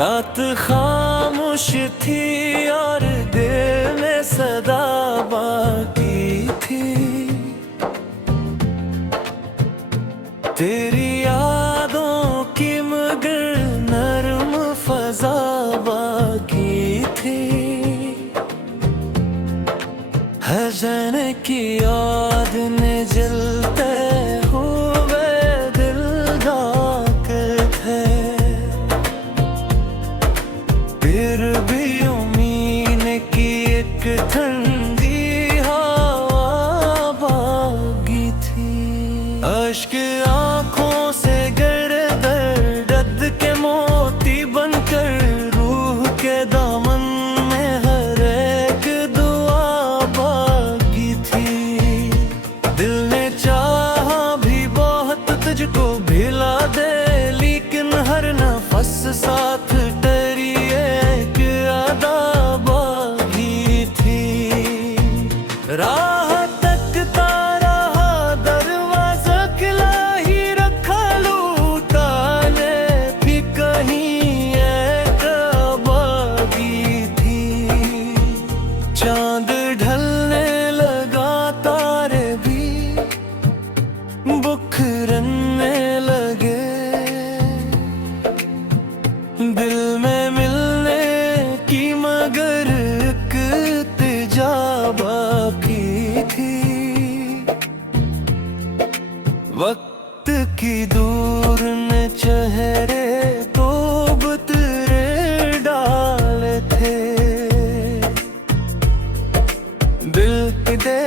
रात खामोश थी और दिल में सदा बाकी थी। तेरी यादों की मगर नरम फजा बाकी थी। हज़न की याद ने जलते हुए दिल डाके थे। फिर भी उम्मीद की एक ठंडी हवा बागी थी। अश्क आँखों से गिर दर्द के मोती बनकर रूह के दामन में हर एक दुआ बागी थी। दिल ने चाहा भी बहुत तुझको भिला दे, लेकिन हर नफस साथ तेरी एक अदा बागी थी। राह तकता रहा दरवाजा खुला ही रखा, लूटा ने भी कहीं एक बागी थी। चांद ढलने लगा, तारे भी बुखरने लगे। दिल में मिलने की मगर एक इल्तिजा बाकी थी। वक्त की दूर ने चेहरे तो बतरे डाले थे। दिल के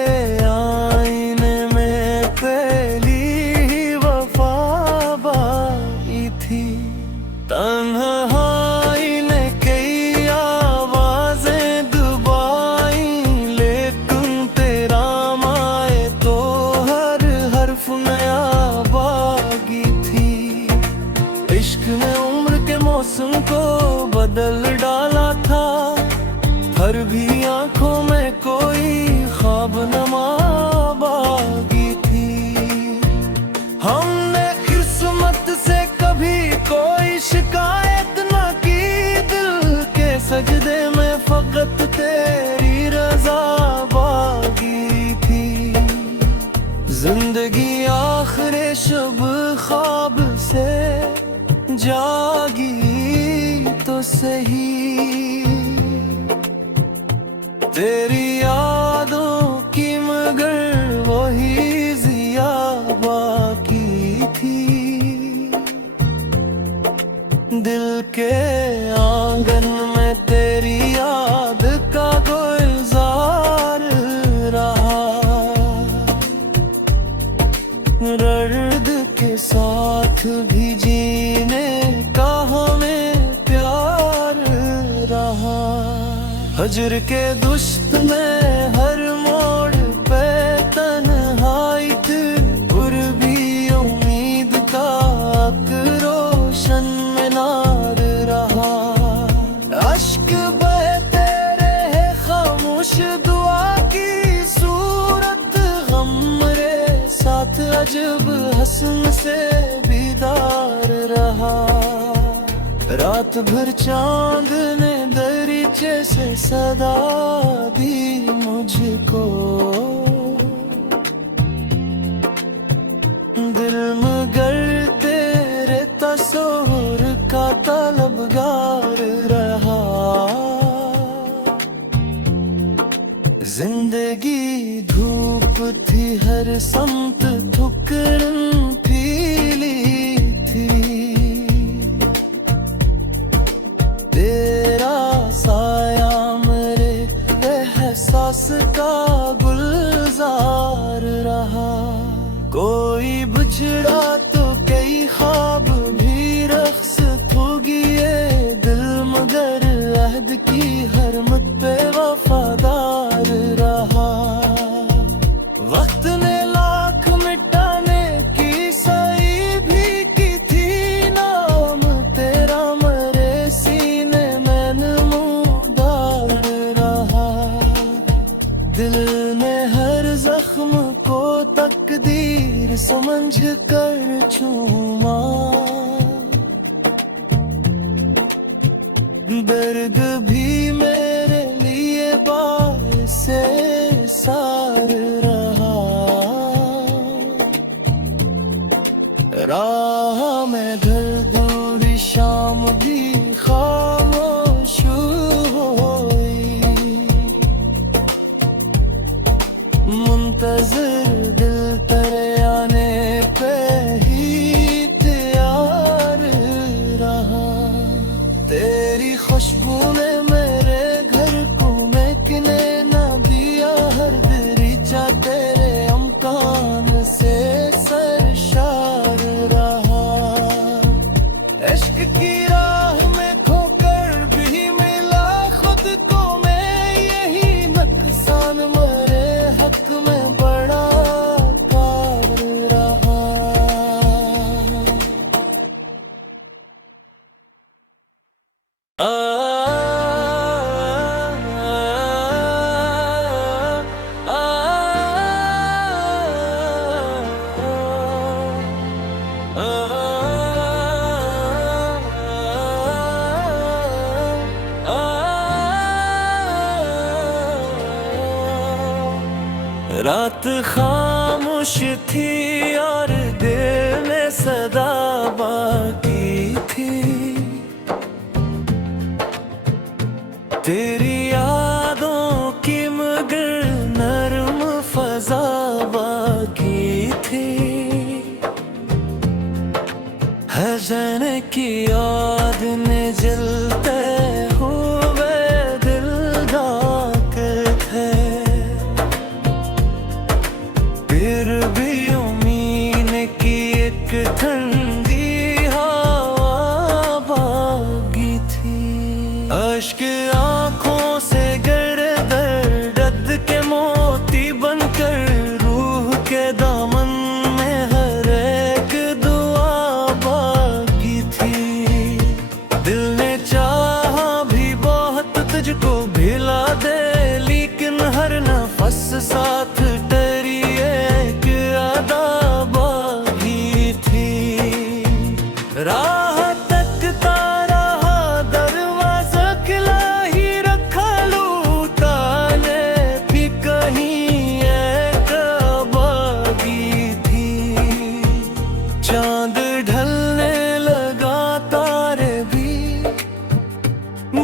आईने में पहली ही वफा बाकी थी। तन्हाई ने कई आवाजें दबाई, लेकिन तेरा माए तो हर हर्फ नया बागी थी। इश्क ने उम्र के मौसम को बदल डाला था, हर भी आंखों में कोई ख्वाब नमा बागी थी। हमने किस्मत से कभी कोई शिकायत न की, दिल के सजदे में फकत तेरी रजा बागी थी। जिंदगी आखिरी शब ख्वाब से जागी तो सही, तेरी यादों की मगर वही जिया बाकी थी। दिल के आंगन में तेरी याद का गुलजार रहा। दर्द के साथ भी जीने का हमें प्यार रहा। हजर के दुश्त में हर मोड़ पे तन्हाई थी, और भी उम्मीद का रोशन मीनार रहा। अश्क बहते रहे खामोश दुआ की सूरत, गम रे साथ अजब हसन से बीदार रहा। रात भर चांद ने दरीचे से सदा दी मुझको। दिल मगर तेरे तस्वीर का तलबगार रहा। जिंदगी धूप थी, हर समत ठुकरन फीली थी। तेरा साया मेरे एहसास का गुलजार रहा। कोई बिछड़ा तो कई ख्वाब भी रक्स होगी ये दिल, मगर अहद की हर मुझ पे वफादार रहा। वक्त ने लाख मिटाने की सही भी की थी, नाम तेरा मरे सीने में नमूदार रहा। दिल ने हर जख्म को तकदीर समझ कर छूमा। दर्द भी मेरे लिए बाइसे सार रहा। राह में घर दूरी शाम भी खामोश हुई, मुंतज़िर दिल तेरे आने पे ही तैयार रहा। तेरी खुशबू ने मेरे घर को महकने न दिया, हर दरीचा तेरे अमकान से सरशार रहा। इश्क की राह में खोकर भी मिला खुद को मैं, यही नुकसान मरे हक में बड़ा कार रहा। आ रात खामोश थी और दिल में सदा बाकी थी, तेरी यादों की मगर नरम फजा बाकी थी। हज़न की याद ने जलते हुए दिल डाक थे, फिर भी उम्मीद की एक ठंडी हवा बागी थी। अश्क आँखों से गर्द के मोती बनकर रूह के दामन में हर एक दुआ बागी थी। दिल ने चाहा भी बहुत तुझको भिला दे, लेकिन हर नफस साथ तेरी एक अदा बागी थी। राह तकता रहा दरवाजा खुला ही रखा, लूटा ने भी कहीं एक बागी थी। चांद ढलने लगा तारे भी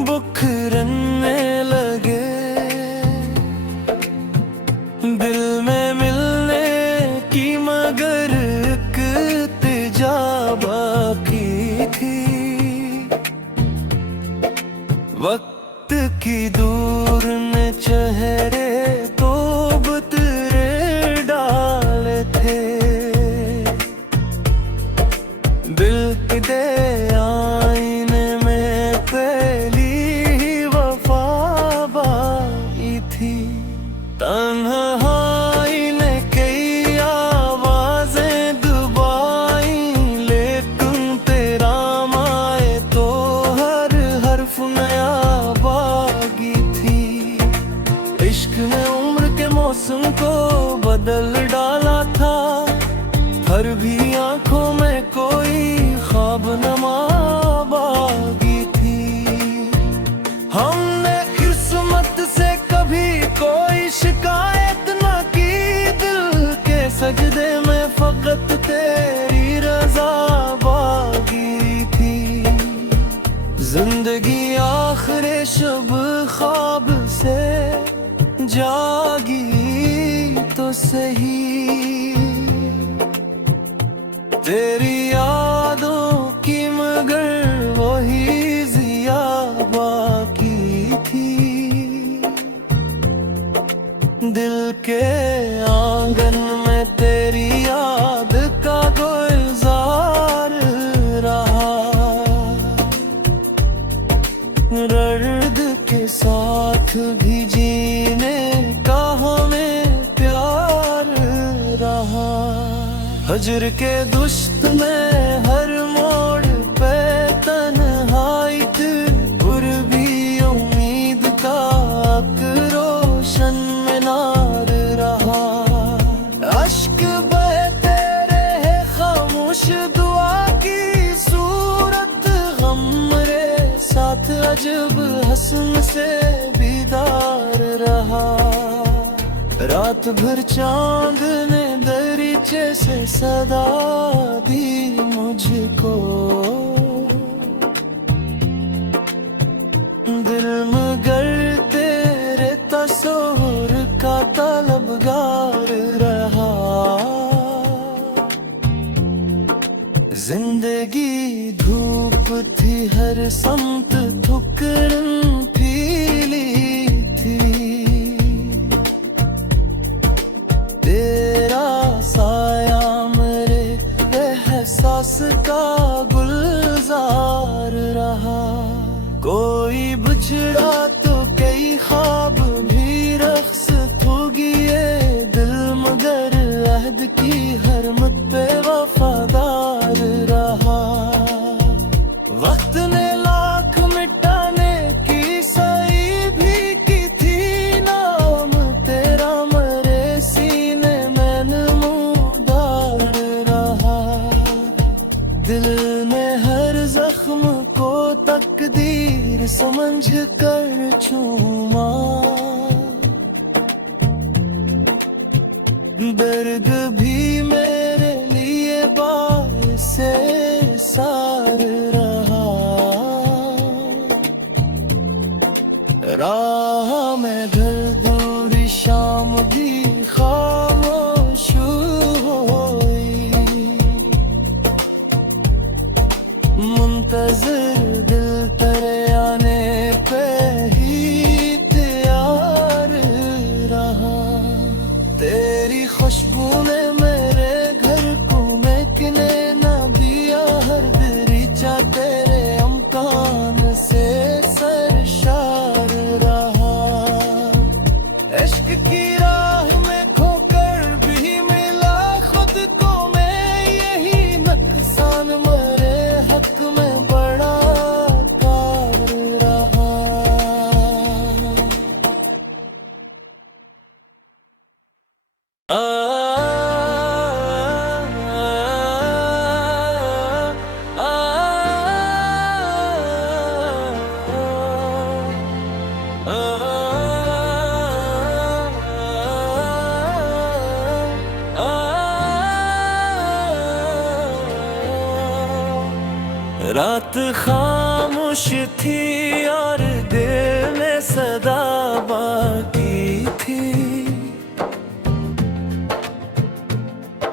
बुखरने लगे, दिल में मिलने की मगर एक इल्तिजा बाकी थी। वक्त की दूर ने चेहरे तो बतरे डाले थे, दिल दे आईने में पहली वफा बाई थी। तन्हाई ने कई आवाजें दबाई, लेकिन तेरा माए तो हर हर्फ नया बागी थी। इश्क ने उम्र के मौसम को बदल डाला था, हर भी आंखों में कोई ख्वाब नमा बागी थी। हमने किस्मत से कभी कोई शिकायत न की, दिल के सजदे में फकत तेरी रजा बागी थी। जिंदगी आखिर शब ख्वाब से जागी तो सही, तेरी यादों की मगर वही जिया बाकी थी। दिल के आंगन में तेरी याद का गुलजार रहा, दर्द के साथ भी जीने का हमें प्यार रहा। हजर के दुश्त में हर मोड़ पे तन्हाई थी, और भी उम्मीद का रोशन मीनार रहा। अश्क बहते रहे खामोश दुआ की सूरत, गम रे साथ अजब हस्न से बीदार रहा। रात भर चांद ने दरीचे से सदा दी मुझको, दिल मगर तेरे तस्वीर का तलबगार रहा। जिंदगी धूप थी हर समत ठुकरन पीली थी, तेरा साया मेरे एहसास का गुलजार रहा। कोई बिछड़ा तो कई ख्वाब भी रक्स होगी ये दिल, मगर अहद की हर मत पे वफादार रहा। वक्त ने लाख मिटाने की सही भी की थी, नाम तेरा मरे सीने में नमूदार रहा। दिल ने हर जख्म को तकदीर समझ कर छूमा, दर्द भी मेरे लिए बाइसे सार रहा। राह में घर दूरी शाम भी खामोश हुई, मुंतज़िर दिल तेरे आने पे ही तैयार रहा। तेरी खुशबू ने मेरे घर को महकने न दिया, हर दरीचा तेरे अमकान से सरशार रहा। इश्क की राह में खोकर भी मिला खुद को मैं, यही नुकसान मेरे हक में बड़ा कार रहा। रात खामोश थी और दिल में सदा बाकी थी,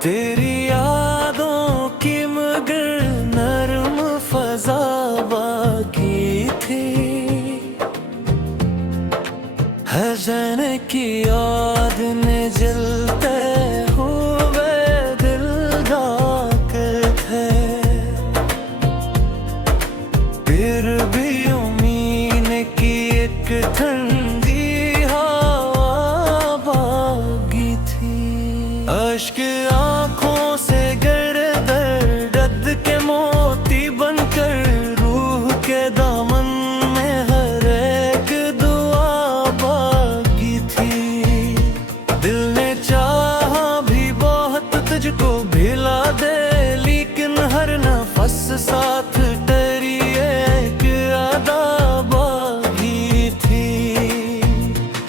तेरी यादों की मगर नरम फजा बाकी थी। हज़न की याद ने जलते हुए दिल ढाके थे, फिर भी उम्मीद की एक ठंडी हवा भागी थी। अश्क आँखों से गिर दर्द के मोती बनकर रूह के दामन में हर एक दुआ बागी थी। दिल ने चाहा भी बहुत तुझको भिला दे, लेकिन हर नफस साथ तेरी एक अदा बागी थी।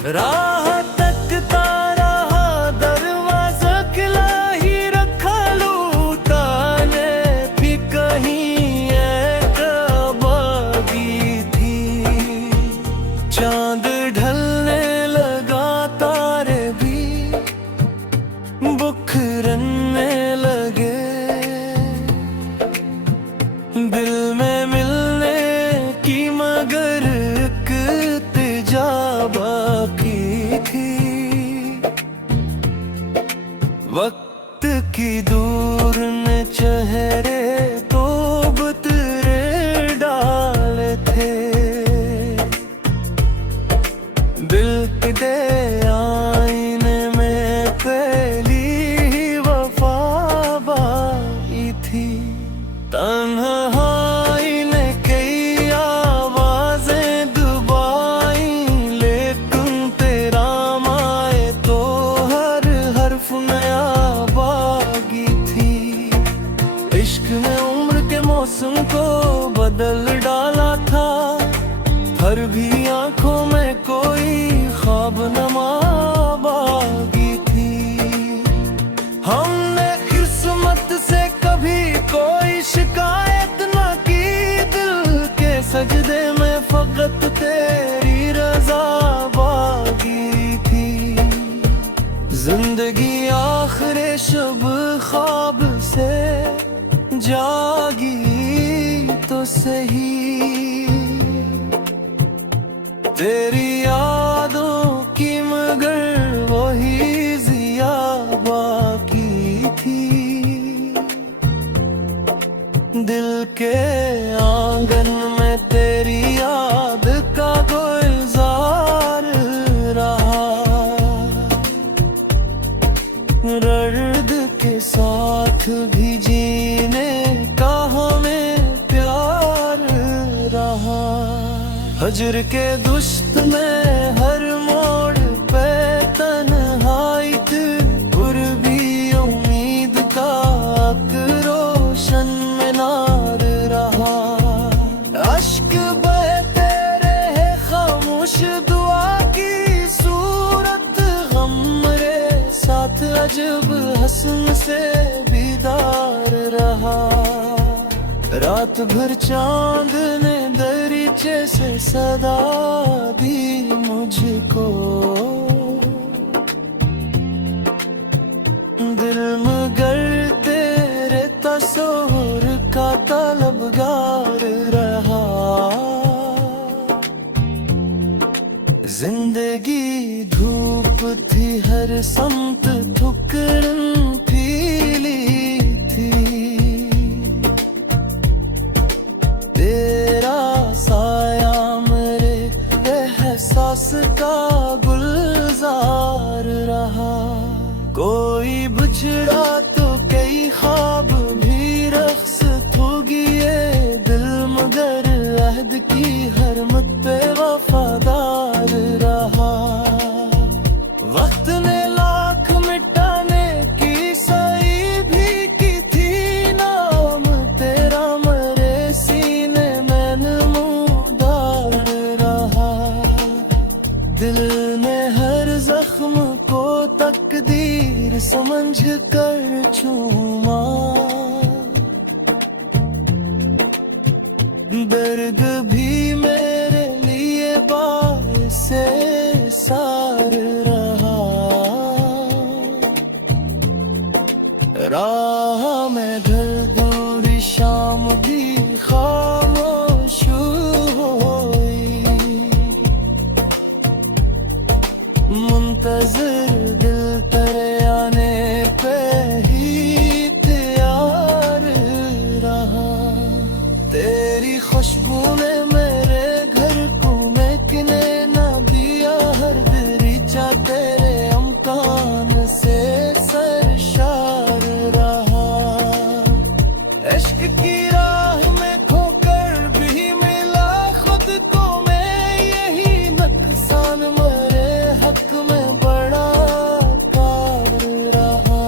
राह तकता रहा दरवाजा खिला ही रखा, लूटा ने भी कहीं एक बागी थी। चांद ढलने लगा तारे भी बुखरने लगे, दिल में मिलने की मगर एक इल्तिजा बाकी थी। वक्त की दूर ने चेहरे तो बतरे डाले थे, दिल के आईने में पहली वफा बाई थी। तन्हाई ने कई आवाजें दबाई, लेकिन तेरा माए तो हर हर्फ नया बागी थी। इश्क ने उम्र के मौसम को बदल डाला था, हर भी आंखों में कोई ख्वाब नमा बागी थी। हमने किस्मत से कभी कोई शिकायत न की, दिल के सजदे में फकत तेरी रजा बागी थी। जिंदगी आखिर शब ख्वाब से जागी तो सही, तेरी यादों की मगर वही जिया बाकी थी। दिल के आंगन में तेरी याद का गुलजार रहा, दर्द के साथ भी जीने का हमें प्यार रहा। हजर के दुश्त में हर मोड़ पे तन्हाई थी, कुर्बी उम्मीद का रोशन मीनार रहा। अश्क बहते रहे खामोश दुआ की सूरत, गम रे साथ अजब हसन से बीदार रहा। रात भर चांद ने दरीचे से सदा दी मुझको, दिल मगर तेरे तस्वीर का तलबगार रहा। जिंदगी धूप थी हर समत ठुकरन फीली थी, तेरा साया मेरे एहसास का गुलजार रहा। कोई बिछड़ा तो कई ख्वाब भी रक्स होगी ये दिल, मगर अहद की हर मत पे वफादार रहा। वक्त ने लाख मिटाने की सही भी की थी, नाम तेरा मरे सीने में नमूदार रहा। दिल ने हर जख्म को तकदीर समझ कर चूमा, दर्द भी मेरे लिए बाइसे सार रहा। राह में घर दूरी शाम भी खामोश हुई, मुंतज़िर दिल तेरे आने पे ही तैयार रहा। तेरी खुशबू ने मेरे घर को महकने न दिया, हर दरीचा तेरे अमकान से सरशार रहा। इश्क की राह में खोकर भी मिला खुद को मैं, यही नुकसान मेरे हक में बड़ा कार रहा।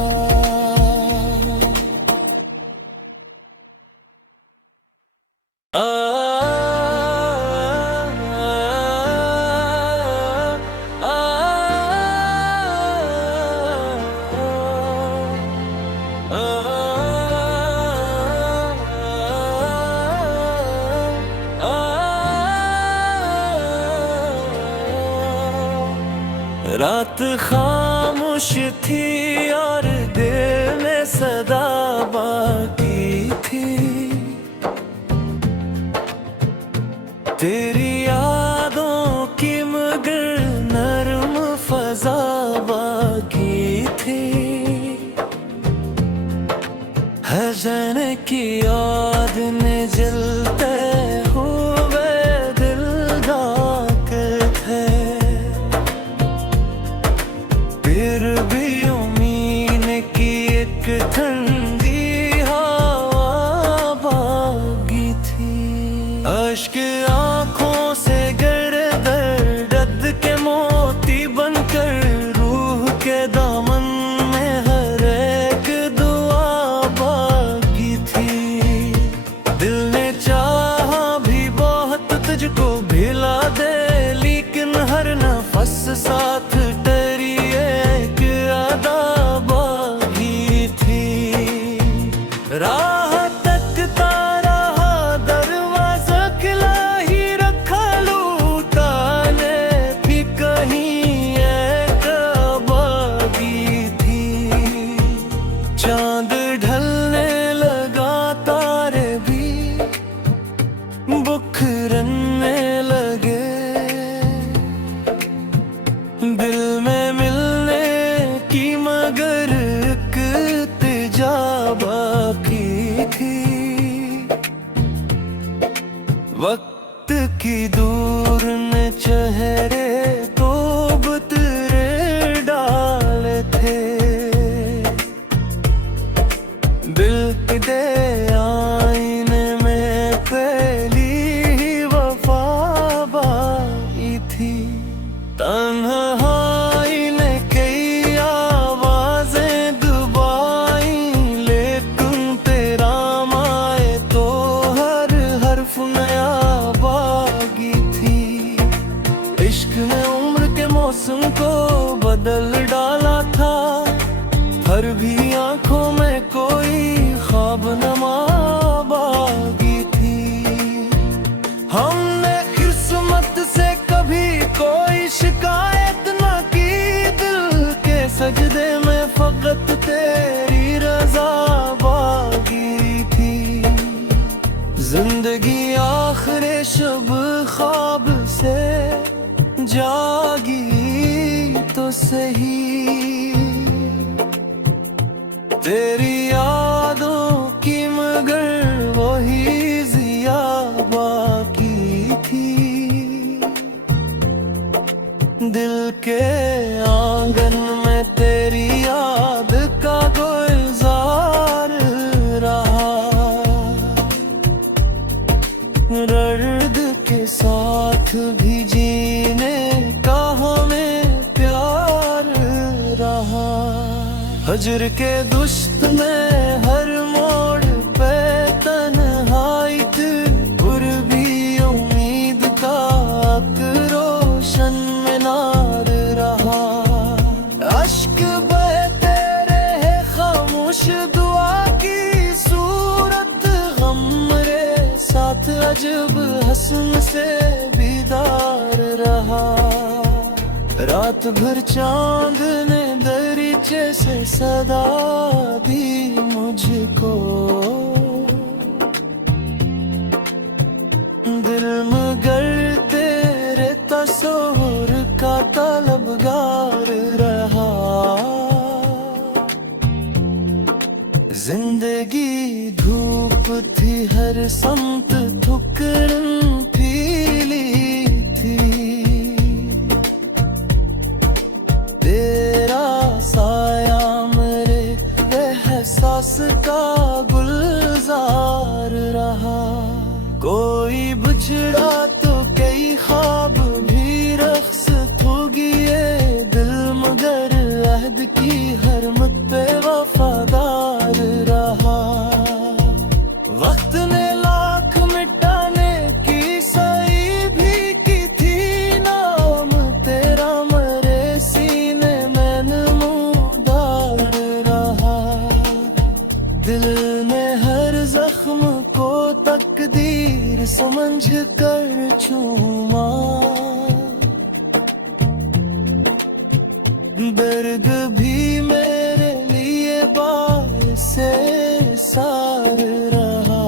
रात खामोश थी और दिल में सदा बाकी थी, तेरी यादों की मगर नरम फजा बाकी थी। हज़न की याद ने जलते हुए दिल डाक थे, फिर भी उम्मीद की एक ठंडी हवा बागी थी। अश्क आंखों से गिर दर्द के मोती बनकर रूह के दामन में हर एक दुआ बागी थी। दिल ने चाहा साथ तेरी एक अदा बाकी थी। राह तकता रहा, दरवाजा खुला ही रखा, लूटा ने भी कहीं एक बागी थी। चांद ढलने लगा, तारे भी बुखरने लगे, दिल में मिलने की मगर एक इल्तिजा बाकी थी। वक्त की दूर ने चेहरे तो बतरे डाले थे, दिल दे आईने में पहली ही वफा बाई थी। तन्हाई ने कई आवाजें दबाई, लेकिन तेरा माए तो हर हर्फ नया बागी थी। इश्क ने उम्र के मौसम को बदल डाला था, हर भी आंखों में कोई ख्वाब नमा बागी थी। हमने किस्मत से कभी कोई शिकायत न की, दिल के सजदे में फकत तेरी रजा बागी थी। जिंदगी आखिर शब ख्वाब से जागी तो सही, तेरी यादों की मगर वही जिया बाकी थी। दिल के आंगन में तेरी याद का गुलजार रहा, दर्द के साथ भी जीने का हमें प्यार रहा। हजर के दुश्त में हर मोड़ पे तन्हाई थी, गुरबी उम्मीद का रोशन मीनार रहा। अश्क बहते रहे खामोश दुआ की सूरत, गम रे साथ अजब हसन से बीदार रहा। रात भर चांद ने दरीचे से सदा दी मुझको, दिल मगर तेरे तस्वीर का तलबगार रहा। जिंदगी धूप थी, हर समत ठुकरन पीली थी, तेरा साया मेरे एहसास का गुलजार रहा। कोई बिछड़ा तो कई ख्वाब भी रख्सत होगी, ये दिल मगर अहद की हरमत पे वफादार रहा। वक्त ने लाख मिटाने की सही भी की थी, नाम तेरा मरे सीने में नमूदार रहा। दिल ने हर जख्म को तकदीर समझ कर छूमा, दर्द भी मेरे लिए बाइसे सार रहा।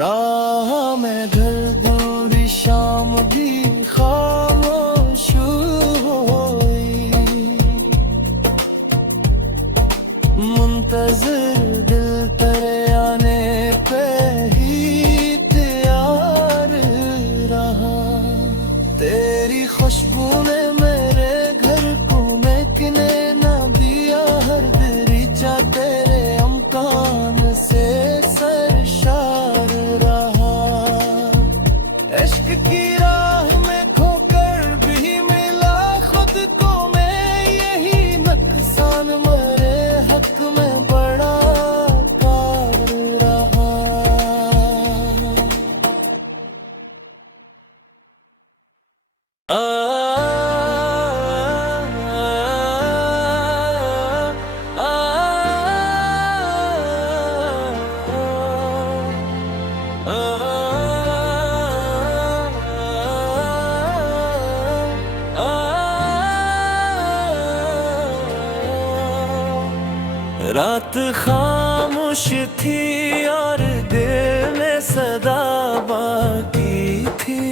राह में घर दूरी शाम भी खामोश हुई, मुंतज़िर दिल तेरे आने पे ही तैयार रहा। तेरी खुशबू ने मेरे घर को महकने न दिया, हर दरीचा तेरे अमकान से सरशार रहा। इश्क की राह में खोकर भी मिला खुद को मैं, यही नुकसान मेरे हक में बड़ा रात खामोश थी और दिल में सदा बाकी थी।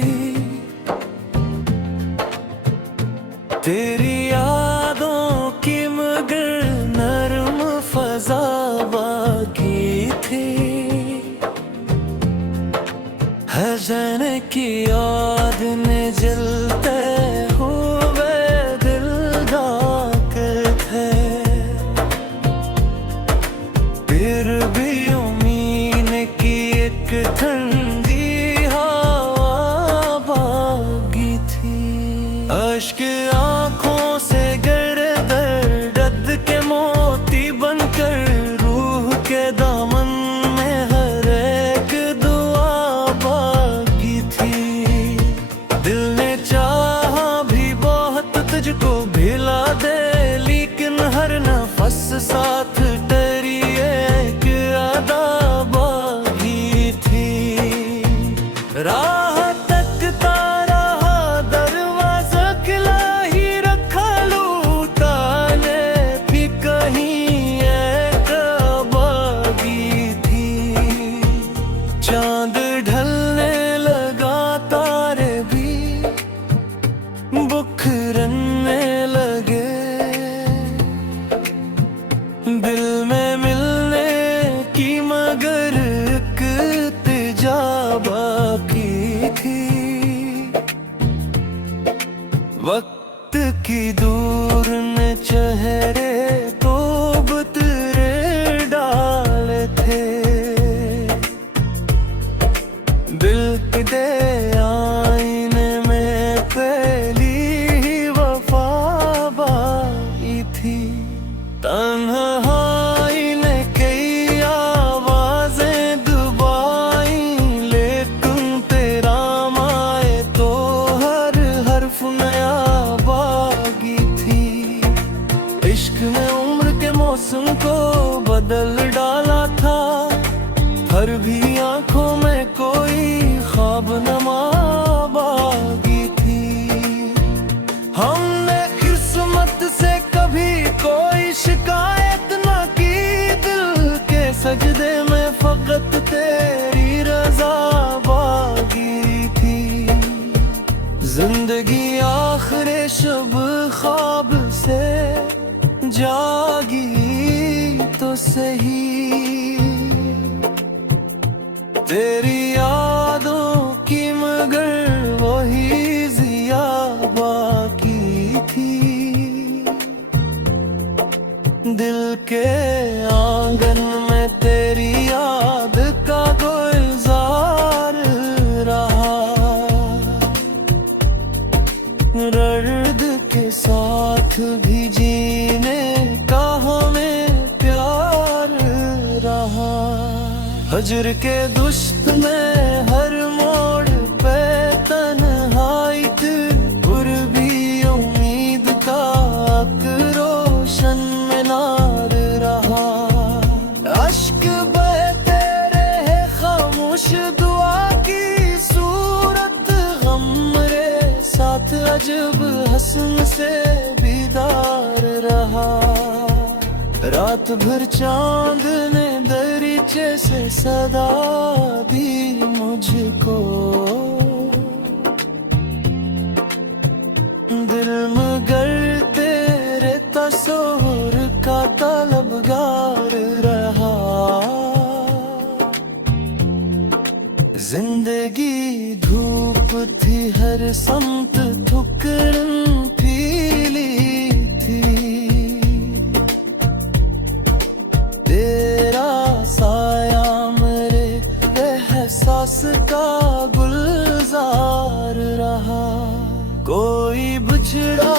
तेरी यादों की मगर नरम फजा बाकी थी। हज़न की याद ने जलते हुए दिल ढाके थे। फिर भी उम्मीद की एक ठंडी हवा बागी थी। अश्क आँखों से गिरे दर्द के मोती बनकर रूह के दामन में हर एक दुआ बागी थी। दिल ने चाहा भी बहुत तुझको भिला दे, लेकिन हर नफस साथ तेरी एक अदा बागी थी। राह तकता रहा दरवाजा खिला ही रखा, लूटा ने भी कहीं एक बागी थी। चांद ढलने लगा, तारे भी बुखरने लगे। दिल में मिलने की मगर एक इल्तिजा बाकी थी। वक्त की दूर ने चेहरे तो बतरे डाले थे। दिल के आईने में पहली ही वफा बाकी थी। तन्हाई ने कई आवाजें दबाई, लेकिन तेरा माए तो हर हर्फ नया बागी थी। इश्क ने उम्र के मौसम को बदल डाला था, हर भी आंखों में कोई ख्वाब नमा बागी थी। हमने किस्मत से कभी कोई शिकायत न की, दिल के सजदे में फकत तेरी रजा बागी थी। जिंदगी आखिर शब ख्वाब से जागी तो सही, तेरी यादों की मगर वही जिया बाकी थी। दिल के आंगन में तेरी याद का गुलजार रहा। दर्द के साथ भी जीने का हमें प्यार रहा। हजर के दुश्त में हर मोड़ पे तन्हाई थी, भी उम्मीद का रोशन मीनार रहा। अश्क बहते रहे खामोश दुआ की सूरत, गम रे साथ अजब हसन से बीदार रहा। रात भर चांद ने दरीचे से सदा दी मुझको। दिल मगर तेरे तस्वीर का तलबगार रहा। जिंदगी धूप थी, हर समत ठुकरन फीली थी। तेरा साया मेरे एहसास का गुलजार रहा। कोई बिछड़ा